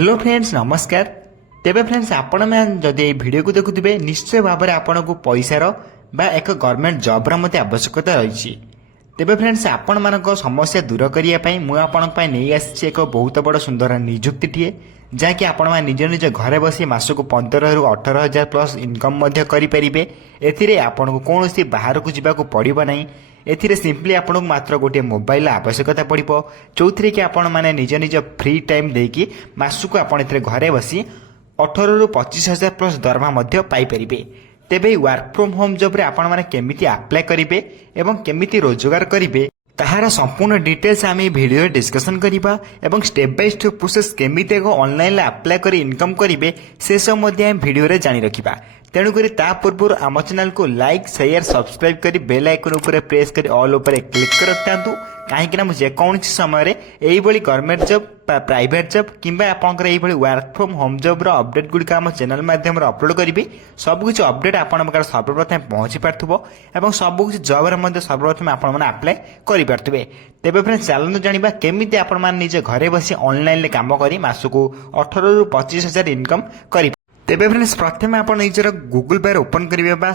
Hello friends नमस्कार। तेबे friends आपण में जदि ये वीडियो को देखुथिबे निश्चय भाव में आपन को पैसार बा एक गवर्नमेंट जॉब मते आवश्यकता रही। तेबे फ्रेंड्स आपण मानक समस्या दूर करिया पई मु आपण पई नै आछि एक बहुत बड़ सुंदर नियुक्ति टिए जहाँकि आपण माने निज निज घरे बसी मासक 15 रु 18,000 प्लस इनकम मध्य करि परिबे। एथिरे आपण को कोनोसी बाहर को जिबा को पड़िबो नै। एथिरे सिंपली आपण को मात्र गोटे मोबाइल आवश्यकता पड़िबो चौथरे कि आपण माने निज निज फ्री टाइम देकी मासक आपण एथिरे घरे बसी 18 रु 25,000 प्लस दरमा मध्य पाई परिबे। तेबे वर्क फ्रॉम होम जॉब रे आपण माने केमिति अप्लाई करिवे एवं केमिति रोजगार करिवे ताहार संपूर्ण डिटेल्स आम भिडियो डिस्कशन करिबा एवं स्टेप बाय स्टेप प्रोसेस केमिति एगो ऑनलाइन अप्लाई करी इनकम करिवे से सब मध्ये भिडियो रे जानि रखिबा। तेणुकरी ता पूर्व आम चैनल को लाइक शेयर सब्सक्राइब करी बेल आइकन ऊपर प्रेस करी ऑल ऊपर क्लिक कर रखतांतु कहीं जेकोसी समय यही गवर्नमेंट जॉब प्राइवेट जॉब किंबा आपंकर यही वर्क फ्रॉम होम जॉब रो अपडेट गुड़िक आम चैनल माध्यम अपलोड करी सबकि अपडेट आपंकर सर्वप्रथम पहुंची पार्थ्व एवं सबकि जॉब सर्वप्रथम आपण अप्लाई कर पारे। तेबे फ्रेंड्स चलते जाना केमी आपण निज घरे बसी ऑनलाइन काम कर मासक 18 रु 25,000 इनकम कर। तेबे फ्रेंड्स प्रथम आप निजर गूगल बार ओपन करेंगे बा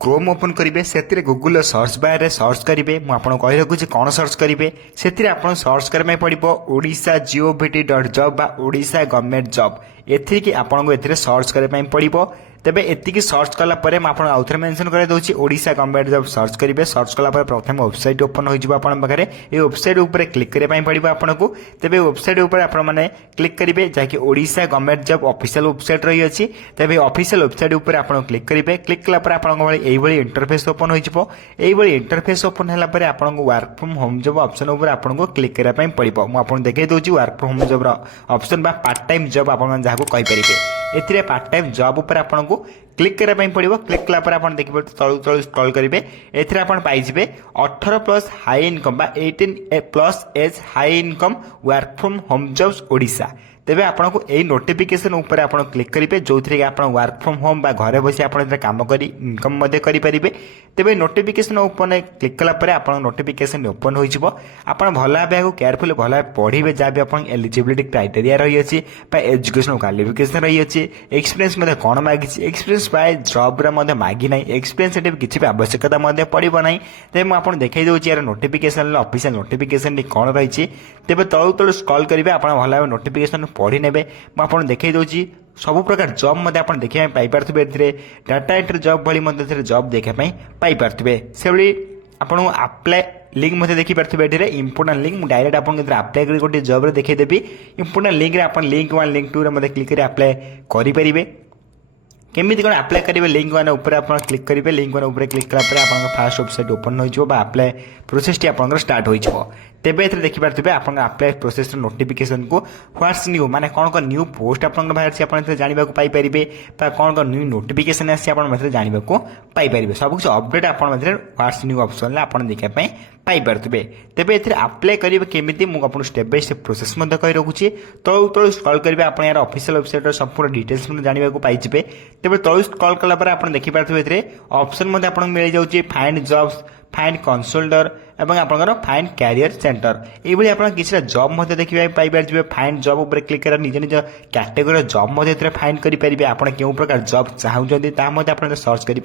क्रोम ओपन करेंगे से गूगल सर्च बार सर्च करेंगे मुझे कही रखुच्छी कौन सर्च करेंगे से आप सर्च करने पड़ो ओडिशा gov.job बा ओडिशा गवर्नमेंट जॉब एथि कि आपको ए सर्च करने पड़ो। तेबे एतिकी सर्च कला परे मैं आपन आउथरे मेंशन कर दोछि ओडिशा गवर्नमेंट जॉब सर्च करिवे। सर्च कला परे प्रथम वेबसाइट ओपन हो जिवो आपन पाखरे ए वेबसाइट ऊपर क्लिक करे पई पड़िबो आपनको। तेबे वेबसाइट ऊपर आपन माने क्लिक करिवे जाकि Odisha government job official website रही अछि। तेबे ऑफिशियल वेबसाइट ऊपर आपन क्लिक करिवे। क्लिक कला परे आपन भଳି एई भଳି इंटरफेस ओपन हो जिवो। एई भଳି इंटरफेस ओपन होला परे आपन work from home job option ऊपर आपन क्लिक करा पई पड़िबो। मु आपन देखाइ दोछि वर्क फ्रॉम होम जॉब रो ऑप्शन बा पार्ट टाइम जॉब आपन जाहा को कहि परिबे। एथिरे पार्ट टाइम जॉब ऊपर आपन को क्लिक करने पड़ो। क्लिक कला आप देखिए तलू तलू स्क्रॉल करेंगे एथिरे आप पाइबे 18 प्लस हाई इनकम बा 18 plus age high income work from home jobs Odisha. तेबे आपको यही नोटिफिकेशन ऊपर आप क्लिक करेंगे जो थी आप वर्क फ्रॉम होम बा घरे बसी आप काम कर इनकम करेंगे। तेबे नोटिफिकेशन ओपन क्लिक कलापर आप नोटिफिकेशन ओपन हो आप भल भाव केयरफुल भल पढ़े जहाँ भी आप एलिजिबिलिटी क्राइटेरिया रही है एजुकेशनल क्वालिफिकेशन रही है एक्सपीरियंस कौन मागिଛି एक्सपीरियंस बाय जॉब मागी ना एक्सपीरियंस किसी भी आवश्यकता पड़ो ना। तेज मुझे देखा दूसरी यार नोटिफिकेशन ऑफिशियल नोटिफिकेशन कौन रही तेज तलू तलू स्क्रॉल करेंगे आप भल भाव नोटिफिकेशन पढ़ी ने मुझे देखा दूसरी सब प्रकार जॉब मध्य देखा पाइपे डाटा एंट्री जॉब भली जॉब देखा पाइपे से आपको अप्लाई लिंक मध्य देखी पारे इंपोर्टेंट लिंक डायरेक्ट आप अप्लाई कर गोटे जॉब देखदेवी इंपोर्टेंट लिंक लिंक 1 लिंक 2 मध्य क्लिक कर अप्लाई करेंगे। केमी कौन अप्लाई करेंगे लिंक 1 ऊपर आप क्लिक करेंगे। लिंक 1 ऊपर क्लिक कलापर आप फास्ट वेबसाइट ओपन हो अप्लाई प्रोसेस टी आप स्टार्ट हो। तेबे देखिपे आप अप्लाई प्रोसेस नोटिफिकेशन को व्हाट्स न्यू माने कौन कौन न्यू पोस्ट आप बाहर जानवा पाइपर कौन कौन न्यू नोटिफिकेशन आसी जानवा पाइपर सबकुछ अपडेट आप व्हाट्स न्यू ऑप्शन आप देखापी पाइपे। तेबे अप्लाई करेंगे केमी मुझे स्टेप बाय स्टेप प्रोसेस कही रखुच्छी तलू तलू स्क्रॉल करेंगे आप यार ऑफिशियल वेबसाइट संपूर्ण डिटेल्स जानवा पाइबे। तेबे तलू स्क्रॉल कलापर आप देखिपे ऑप्शन आप मिल जाऊँगी फाइंड जॉब्स फाइंड कंसल्टर एवं आपंकर फाइंड कैरियर सेंटर ये आप किसी जॉब देखिए पाइपर फाइंड जॉब उपर क्लिक कर निज निज कैटेगोरी जॉब फाइंड करेंगे आप क्यों प्रकार जॉब चाहते आप सर्च कर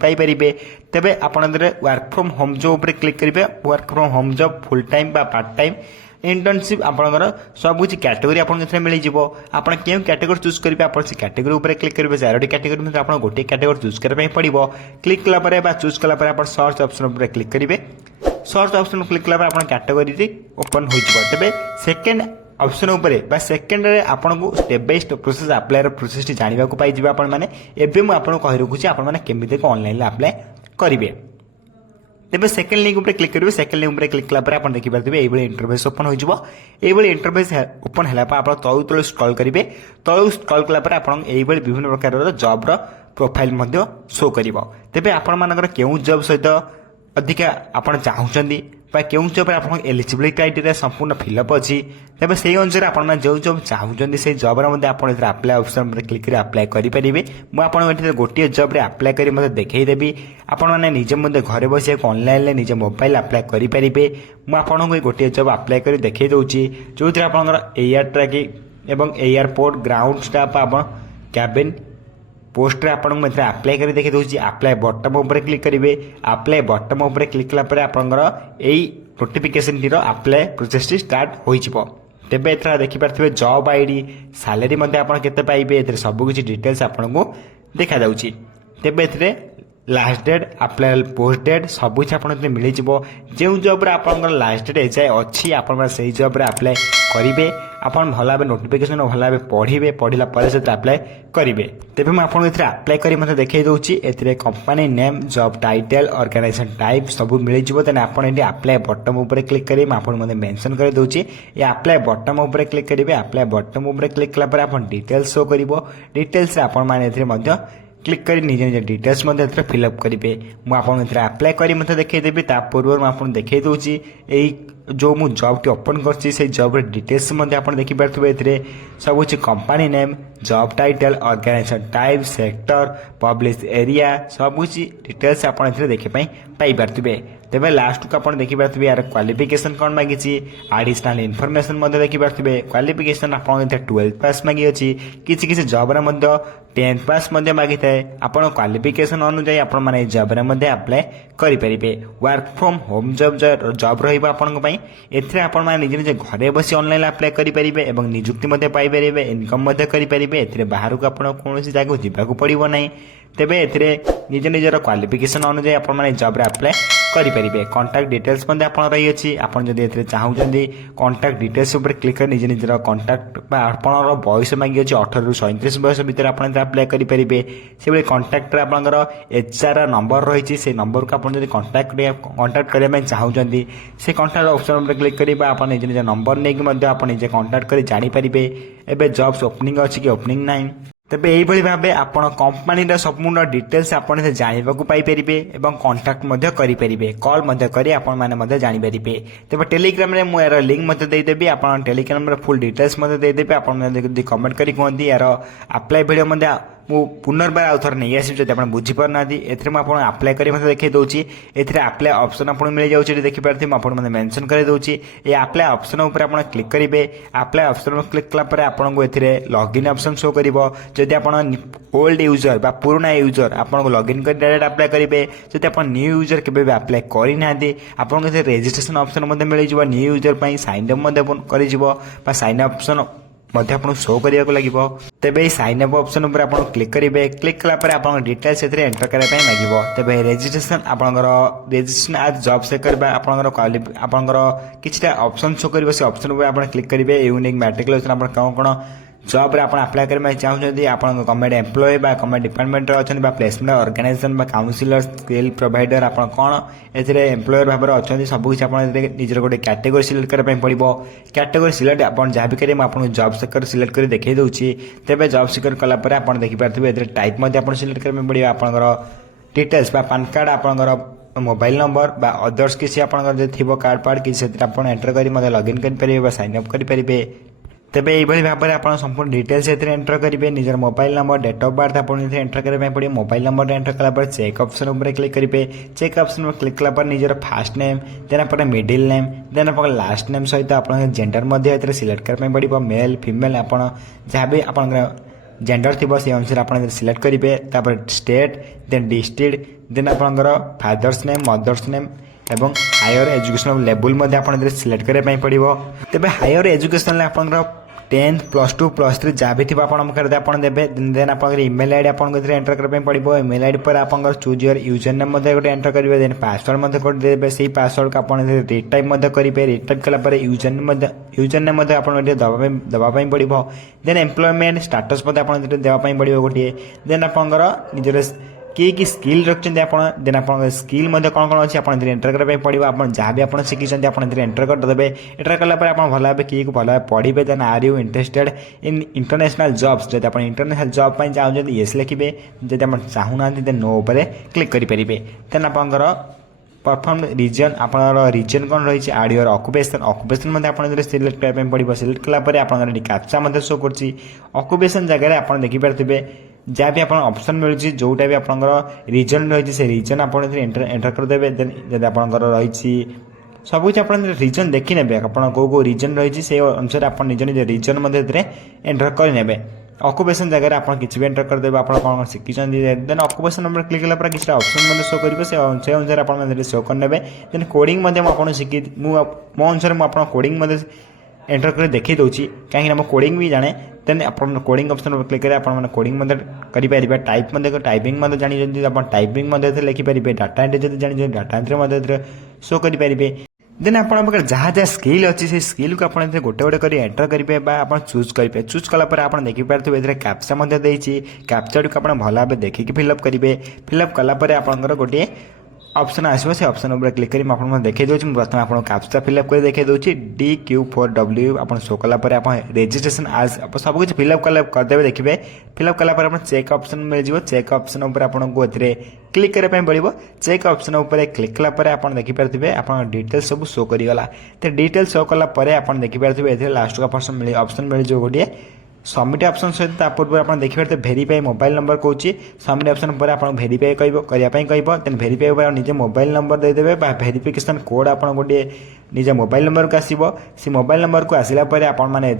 तेबे आप वर्क फ्रॉम होम जॉब उपर क्लिक करेंगे work from home job full time बा पार्ट टाइम इंटर्नशिप आपंकर सबकि कैटेगोरी आपको मिल जाव आप क्यों कैटेगोरी चूज करेंगे आप कैटेगोरी उपर क्लिक करेंगे 4टी कैटेगोरी आप गोटे कैटेगोरी चूज करने पड़ो। क्लिक कलापर चूज कलापर आप सर्च ऑप्शन उपर क्लिक करेंगे। सर्च ऑप्शन क्लिक कलापर आप कैटेगोरी ओपन हो तेबे सेकेंड ऑप्शन उपर सेकेंड आपको step by step process apply process जानवा पाइबे आपको कही रखुच्छी आपमि ऑनलाइन अप्लाई करेंगे। तेबे सेकेंड लिंक उपर क्लिक करेंगे। सेकेंड लिंक उपर क्लिक कलापर आप देखिपे ये इंटरफेस ओपन हो इंटरफेस ओपन है आप तलू तलू स्क्रॉल करेंगे। तलू स्क्रॉल कलापर आप विभिन्न प्रकार जॉब प्रोफाइल शो कर तेबे आपण क्यों जॉब सहित अधिका आप चाहते क्यों जॉब आप एलिजिबिलिटी क्राइटेरिया संपूर्ण फिलअप अच्छी तेज से अनुसार आप जो जॉब चाहते से जॉब अप्लाई ऑप्शन क्लिक कर अप्लाई करेंगे। मुझे गोटे जॉब अप्लाई कर देखईदेवी आपने निजे मध्य घरे बस ऑनलाइन निजे मोबाइल अप्लाई करेंगे। मुझे गोटे जॉब अप्लाई कर देखई दूसरी जो थी आप एयर ट्रैकिंग एवं एयरपोर्ट ग्राउंड स्टाफ आपण कैबिन पोस्ट रे आपण में अप्लाई कर देखि दउची अप्लाई बटन ऊपर क्लिक करेंगे अप्लाई बटन ऊपर क्लिक कला पर आपनकर एई नोटिफिकेशन टीर अप्लाई प्रोसेस स्टार्ट होई छिबो तेबे एथरा देखि पारथिबे जॉब आईडी सैलरी मध्ये आपण केते पाइबे एथरे सब किछि डिटेल्स आपनको देखा जाउची तेबे एथरे last date apply post date सब कुछ आपको मिल जो जॉब रे आपन लास्ट डेट जाए अच्छी आप से जॉब रे अप्लाई करेंगे आपन भल भाव नोटिफिकेशन भल भाव पढ़े पढ़ला से अप्लाई करेंगे तेज मुझे आपको अप्लाई कर मतलब देखा दूसरी ए company name job title organization type सब मिल जाए आप अप्लाई बटन ऊपर क्लिक करेंगे मुझे मेंशन कर दूसरी ये अप्लाई बटन ऊपर क्लिक करेंगे अप्लाई बटन ऊपर क्लिक कला आप डिटेल्स शो कर डिटेल्स आप क्लिक कर निज निज डिटेल्स फिलअप करेंगे मुझे अप्लाई कर देखदेवी ता पूर्व मुझे देखा दूसरी जो मु जॉब टी ओपन कर जॉब डिटेल्स देखिपे सब कुछ company name job title organization type sector publish area सब कुछ डिटेल्स आप देखिए पारे तेरे लास्ट को आप देखिपे यार क्वालिफिकेशन कौन मांगी एडिशनल इनफॉरमेशन देखिपे क्वालिफिकेशन आप 12th पास मांगी अच्छी किसी किसी जॉब रे 10th पास मांगी थाए आप क्वालिफिकेशन अनुसार आप जॉब रे अप्लाई करेंगे work from home job job रही एथिरे आपण निज निज घरे बसी ऑनलाइन अप्लाई करेंगे और निजुक्ति पाइपर इनकम करेंगे एथिरे बाहर को आप कौन जगह जावाक पड़ो ना तेबे एथिरे निज निजर क्वालिफिकेशन अनुसार आप जॉब रे अप्लाई करेंगे कॉन्टैक्ट डिटेल्स रही अच्छी आप चाहते कॉन्टैक्ट डिटेल्स उपर क्लिक कर निज निजर कॉन्टैक्ट आपणर बयस मांगी अच्छी 18 ରୁ 37 बयस भितर आप अप्लाई करेंगे से कॉन्टैक्ट आपंकर HR नंबर रही से नंबर को आप कॉन्टैक्ट करने चाहते से कॉन्टैक्ट ऑप्शन क्लिक करेंगे आप निज निज नंबर नहीं आप निजे कॉन्टैक्ट कर जानीपारे एवं जॉब्स ओपनिंग अच्छी कि ओपनिंग ना तेबे यही भाव आप कंपनी संपूर्ण डिटेल्स आप जानवाक पाइपर और कंटाक्ट करेंगे कॉल कर जानीपारे तेज टेलीग्राम में मुझे यार लिंक देदेवी आप टेलीग्राम फुल डिटेल्स देदेवी आप कमेंट कर कहते यार अप्लाई वीडियो मु पुनर्बार आउ थोड़ा नहीं आसी जब आप बुझीपार ना मुझे अप्लाई कर देखिए दूसरी एथिरे अप्लाई ऑप्शन आपको मिल जाऊँगी देखिपारे मुझे मेंशन कर दूसरी ये अप्लाई ऑप्शन ऊपर आप क्लिक करेंगे अप्लाई ऑप्शन क्लिक कलापर आपको ए लॉगिन ऑप्शन शो कर जदि आप ओल्ड यूजर बा पुराना यूजर आपको लॉगिन कर डायरेक्ट अप्लाई करेंगे जब आप न्यू यूजर के अप्लाई करना आपको रजिस्ट्रेशन ऑप्शन मिल जाए न्यू यूजर साइन अप कर साइन ऑप्शन आपको शो करने लगे तेज साइन अप ऑप्शन उपर आप क्लिक करेंगे क्लिक कलापर आप डिटेल्स एंटर करने मांगो तेज रजिस्ट्रेशन आपंकर रजिस्ट्रेशन आज जॉब सेकर आपंकर किसी ऑप्शन शो कर ऑप्शन उपर आप क्लिक करेंगे यूनिक मैट्रिकुलेशन आप कौन कौन जॉब रे आपण अप्लाई करबा चाहते आपण गवर्नमेंट एम्प्लॉय बा गवर्नमेंट डिपार्टमेंट अच्छा प्लेसमेंट ऑर्गेनाइजेशन बा काउंसिलर स्किल प्रोवाइडर आप कौन ए एम्प्लॉयर भाव अच्छा सब किसी आप निजर गोटे कैटेगोरी सिलेक्ट करने पड़ो कैटेगोरी सिलेक्ट आप जहाँ भी करेंगे आपको जॉब सेक्टर सिलेक्ट कर देखा दूसरी तेज जॉब सेक्टर कलापर आप देखिपारे टाइप आप सिलेक्ट करने पड़ो आपंकर डिटेल्स पैन कार्ड आपंकर मोबाइल नंबर बा अदर्स किसी आप कार्ड पार्ड किसी एंटर कर लॉगिन कर साइन अप करेंगे तेज यही भाव में आप संपूर्ण डिटेल्स एंटर करेंगे निजर mobile number date of birth आप एंटर करने पड़े मोबाइल नंबर एंटर कलापर चेक ऑप्शन उपर क्लिक करेंगे चेक ऑप्शन पर क्लिक कलापर निजर फास्ट नेम देन आप मिडिल नेम देन आप लास्ट नेम सहित आप जेंडर सिलेक्ट करने पड़ो मेल फीमेल आप जहाँ भी आप जेंडर थी से अनुसार आप सिलेक्ट करेंगे स्टेट देन डिस्ट्रिक्ट देन आपंकर फादर्स नेम मदर्स नेम एवं हायर एजुकेशन लेवल आप सिलेक्ट करने पड़ो तेज हायर एजुकेशन आप 10th +2 +3 जहाँ भी थी आप देवे देन आप इमेल आईडी आपको एंटर करने पड़ो इमेल आईडी पर आप चूज योर यूजर नेम गोटे एंटर करेंगे देन पासवर्ड देवे से पासवर्ड को आप रिटाइप करेंगे रिटाइप कलापर यूजर नेम आप दवाई पड़ो देन एम्प्लॉयमेंट स्टाटस आप देवाई पड़ो गोटे देन आपंकर निजर कि स्किल रखते आप देन आप स्किल कौन कौन अच्छी आप एंटर करने पड़ो आप जहाँ भी आप शिखी आप एंटर करदे एंटर कलापर आप भल भाव कि भल भाव पढ़े then are you interested in international jobs जब आप इंटरनेशनल जॉब चाहते येस लिखे जब आप चाहूना देन नो उपर क्लिक करेंगे देन आपंकर परफॉर्म रीजन आपंकर रीजन कौन रही आड योर ऑक्युपेशन आप सिलेक्ट करने पड़ो सिलेक्ट कलापर आप कैप्चा शो कर ऑक्युपेशन जगह आप देखिपारे जहाँ भी आप ऑप्शन मिलूँ जोटा भी आपंकर रीजन रही से रीजन आप एंटर करदे देन जब आपंकर रही सबकिछ आप रिजन देखने आप कौ रिजन रही से अनुसार आप निज निज रिजन एंटर करेंगे अकुपेशन जगह आप किसी भी एंटर करदेवे आप कौन शिखिं देन अकुपेशन नंबर क्लिक कला किसी ऑप्शन शो कर से अनुसार आप शो करने देन कोडिंग आपको शिखी मो अनुसार मुझे कोडिंग एंटर कर देखी दूसरी कहीं मो कोडिंग भी जाने देन आप कोडिंग ऑप्शन पर क्लिक करें आप कोडिंग करें टाइप टाइपिंग जानी आप टाइपिंग लिखिपारे डाटा एंट्री जानी डाटा एंट्री शो करेंगे देन आप जहाँ जहाँ स्किल अच्छी से स्किल को आप गोटे गोटे कर एंटर करेंगे आप चूज करेंगे चूज कलापर आप देखिपारे ये कैप्चा कैप्चा को आप भल भाव देखिए फिलअप करेंगे फिलअप कलापर आपंकर गोटे ऑप्शन आसो से ऑप्शन उपर क्लिक करी आपको देखा दूसरी प्रथम आपको कैप्चा फिलअप कर देखा दूसरी DQ4W आप शो कलापर आप रजिस्ट्रेशन आज सब कुछ फिलअप करदे देखिए फिलअप कलापर आप चेक ऑप्शन मिल जाए चेक ऑप्शन उपर आपको क्लिक करने पड़ो चेक ऑप्शन उपर क्लिक कलापर आप देखिपारे आप डिटेल्स सब शो करगला तो डिटेल्स शो कलापर आप देखिपारे लास्ट का ऑप्शन मिल जाए गोटे सबमिट ऑप्शन सहित पूर्व आप देखिए भेरीफाई मोबाइल नंबर कौन सबमिट ऑप्शन पर आप भेरीफाई कहब देन भेरीफाई पर निजे मोबाइल नंबर देदेवे भेरिफिकेशन कोड आप गोटे निज मोबाइल नंबर को आसो से मोबाइल नंबर को आसला आपने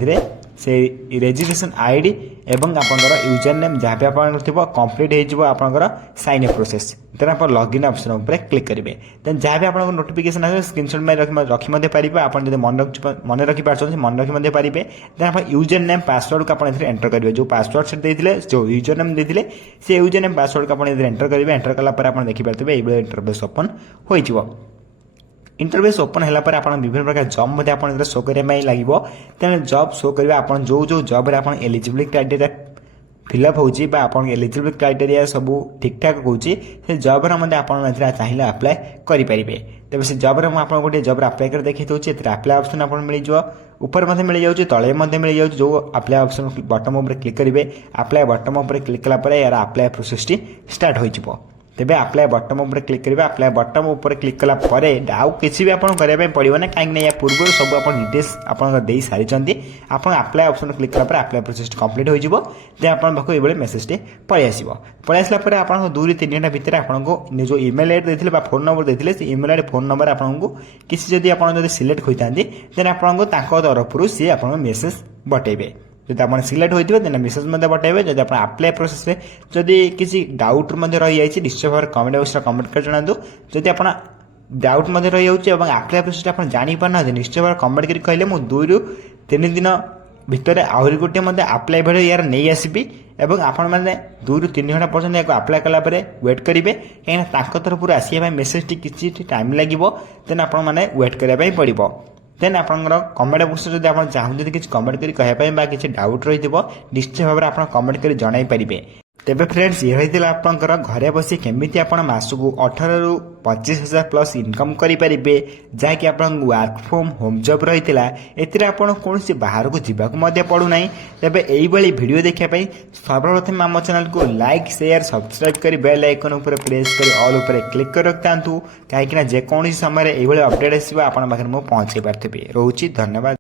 से रजिस्ट्रेशन आईडी एवं आपंकर यूजर नेम जहाँ भी आप कंप्लीट होकर साइन इन प्रोसेस देन आप लॉगिन ऑप्शन उपर क्लिक करेंगे देन जहाँ भी आप नोटिफिकेशन आए स्क्रीनशॉट में रखी पारे आप मन रखिपार मन रखी पारे देन आप यूजर नेम पासवर्ड को आप एंटर करेंगे जो पासवर्ड से देते जो यूजर नेम देते से यूजर नेम पासवर्ड को आप एंटर करेंगे एंटर कलापर आप देखिपारे ये इंटरफेस ओपन हो इंटरफेस ओपन है आप विभिन्न प्रकार जॉब आप शो करने लगे तेना जॉब शो करेंगे आप जो जो जॉब आप एलिजिबिलिटी क्राइटेरिया फिलअप होची आप एलिजिबिलिटी क्राइटेरिया सब ठीक ठाक हो जॉब आप चाहिए अप्लाई करेंगे तेज से जॉब आप गोटे जॉब अप्लाई कर देखी दूसरी अप्लाई ऑप्शन आप मिल जाए ऊपर मिल जाऊँ तले मिल जाऊँ जो अप्लाई ऑप्शन बटन उपर क्लिक करेंगे अप्लाई बटन उपर क्लिक कलापर यार अप्लाई प्रोसेस टी स्टार्ट हो तेज अप्लाई बटन उपर क्लिक करेंगे अप्लाई बटन उपर क्लिक कलापर आउ किसी भी आपको करने पड़ो ना कहीं या पूर्व सब आप डिटेल्स आप दे सारी आप अप्लाई ऑप्शन क्लिक कलापर अप्लाई प्रोसेस कंप्लीट हो आपको ये मेसेज टे पलि आसला आप 2 3 घंटा भितर आपको जो इमेल आईडी देते फोन नंबर देते से इमेल आईडी फोन नंबर आपको किसी जब आप सिलेक्ट होता देन आपको तरफ सी आप मेसेज बटेबे जब आप सिलेक्ट होते हैं मेसेज बटेबे जब आप अप्लाई प्रोसेस जदि किसी डाउट रही जाए निश्चय भाव कमेंट बॉक्स कमेंट कर जनातु जदि आप डाउट रही जाऊँगी अप्लाई प्रोसेस आप जाना निश्चय भाव कमेंट कर कहले मुझे 2 ରୁ 3 दिन भितर आहरी गोटे अप्लाई भिडियो यार नहीं आसबि एवं आपण मैंने 2 ରୁ 3 घंटा पर्यटन या अप्लाई कलापर वेट करेंगे कहीं तरफ आसवा मेसेज टी किसी टाइम लगे देन आप वेट करने पड़ो देन आपंकर कमेंट बॉक्स जब आप चाहते किसी कमेंट कर कहना किसी डाउट रही निश्चय भाव में आप कमेंट कर जन पारे तेबे फ्रेंड्स ये रही आपंकर घरे बसी केमी आप मासक 18 ରୁ 25,000 प्लस इनकम करेंगे जहाँकि आप वर्क फ्रॉम होम जॉब रही है कौन बाहर को जावाक पड़ूना तेज यही वीडियो देखापी सर्वप्रथम आम चैनल को लाइक शेयर सब्सक्राइब कर बेल आइकन उपर प्रेस कर ऑल उपर क्लिक कर रखता कहीं जेकोसी समय ये अपडेट आसो आप पहुंचे पारे रोचे धन्यवाद।